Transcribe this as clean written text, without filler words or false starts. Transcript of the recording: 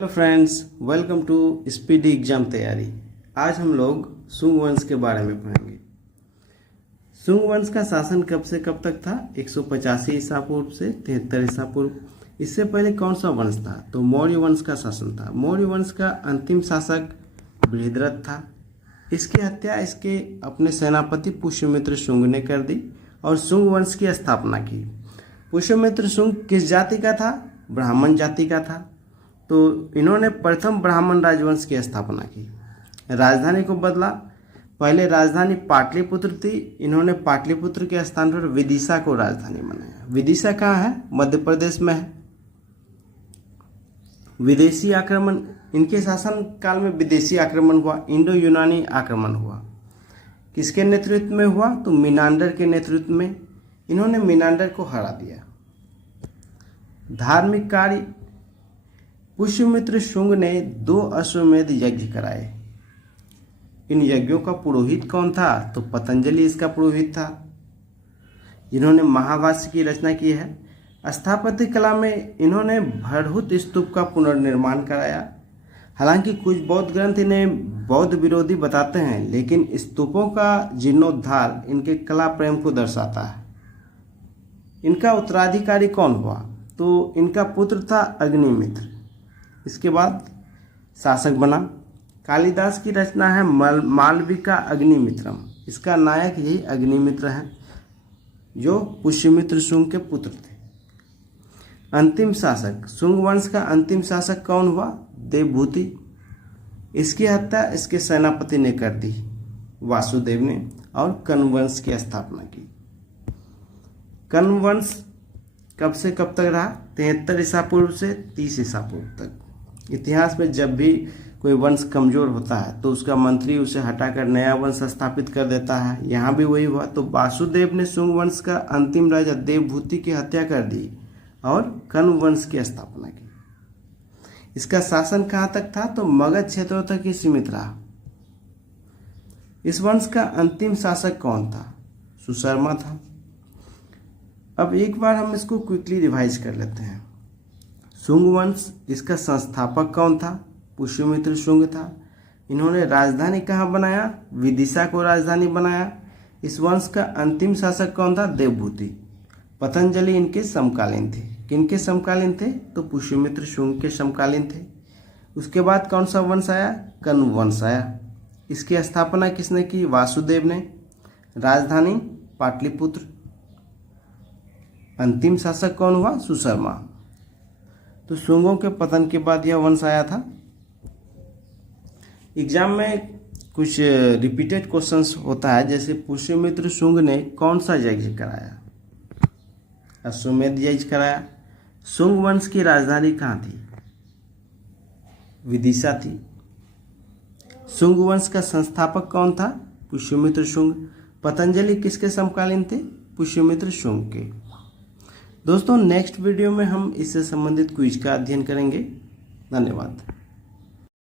Hello friends, welcome to speedy exam तैयारी। आज हम लोग सुंग वंश के बारे में पढ़ेंगे। सुंग वंश का शासन कब से कब तक था? 185 ईसा पूर्व से 73 ईसा पूर्व। इससे पहले कौन सा वंश था? तो मौर्य वंश का शासन था। मौर्य वंश का अंतिम शासक बृहद्रथ था। इसकी हत्या इसके अपने सेनापति पुष्यमित्र शुंग ने कर दी और सुंग वंश की स्थापना की। पुष्यमित्र शुंग किस जाति का था? ब्राह्मण जाति का था। तो इन्होंने प्रथम ब्राह्मण राजवंश की स्थापना की। राजधानी को बदला। पहले राजधानी पाटलिपुत्र थी, इन्होंने पाटलिपुत्र के स्थान पर विदिशा को राजधानी बनाया। विदिशा कहाँ है? मध्य प्रदेश में है। विदेशी आक्रमण, इनके शासन काल में विदेशी आक्रमण हुआ, इंडो यूनानी आक्रमण हुआ। किसके नेतृत्व में हुआ? तो मीनांडर के नेतृत्व में। इन्होंने मीनांडर को हरा दिया। धार्मिक कार्य, पुष्यमित्र शुंग ने 2 अश्वमेध यज्ञ कराए। इन यज्ञों का पुरोहित कौन था? तो पतंजलि इसका पुरोहित था। इन्होंने महाभाष्य की रचना की है। स्थापत्य कला में इन्होंने भरहुत स्तूप का पुनर्निर्माण कराया। हालांकि कुछ बौद्ध ग्रंथ इन्हें बौद्ध विरोधी बताते हैं, लेकिन स्तूपों का जीर्णोद्धार इनके कला प्रेम को दर्शाता है। इनका उत्तराधिकारी कौन हुआ? तो इनका पुत्र था अग्निमित्र। इसके बाद शासक बना। कालिदास की रचना है मालविका अग्निमित्रम। इसका नायक यही अग्निमित्र है, जो पुष्यमित्र शुंग के पुत्र थे। अंतिम शासक, शुंग वंश का अंतिम शासक कौन हुआ? देवभूति। इसकी हत्या इसके सेनापति ने कर दी, वासुदेव ने, और कण्व वंश की स्थापना की। कण्व वंश कब से कब तक रहा? 73 ईसा पूर्व से 30 ईसा पूर्व तक। इतिहास में जब भी कोई वंश कमजोर होता है तो उसका मंत्री उसे हटाकर नया वंश स्थापित कर देता है। यहाँ भी वही हुआ। तो वासुदेव ने शुंग वंश का अंतिम राजा देवभूति की हत्या कर दी और कण्व वंश की स्थापना की। इसका शासन कहाँ तक था? तो मगध क्षेत्रों तक ही सीमित रहा। इस वंश का अंतिम शासक कौन था? सुशर्मा था। अब एक बार हम इसको क्विकली रिवाइज कर लेते हैं। शुंग वंश, इसका संस्थापक कौन था? पुष्यमित्र शुंग था। इन्होंने राजधानी कहाँ बनाया? विदिशा को राजधानी बनाया। इस वंश का अंतिम शासक कौन था? देवभूति। पतंजलि इनके समकालीन थे। किनके समकालीन थे? तो पुष्यमित्र शुंग के समकालीन थे। उसके बाद कौन सा वंश आया? कण्व वंश आया। इसकी स्थापना किसने की? वासुदेव ने। राजधानी पाटलिपुत्र। अंतिम शासक कौन हुआ? सुशर्मा। तो शुंगों के पतन के बाद यह वंश आया था। एग्जाम में कुछ रिपीटेड क्वेश्चंस होता है, जैसे पुष्यमित्र शुंग ने कौन सा यज्ञ कराया? अश्वमेध यज्ञ कराया। शुंग वंश की राजधानी कहाँ थी? विदिशा थी। शुंग वंश का संस्थापक कौन था? पुष्यमित्र शुंग। पतंजलि किसके समकालीन थे? पुष्यमित्र शुंग के। दोस्तों, नेक्स्ट वीडियो में हम इससे संबंधित क्विज का अध्ययन करेंगे। धन्यवाद।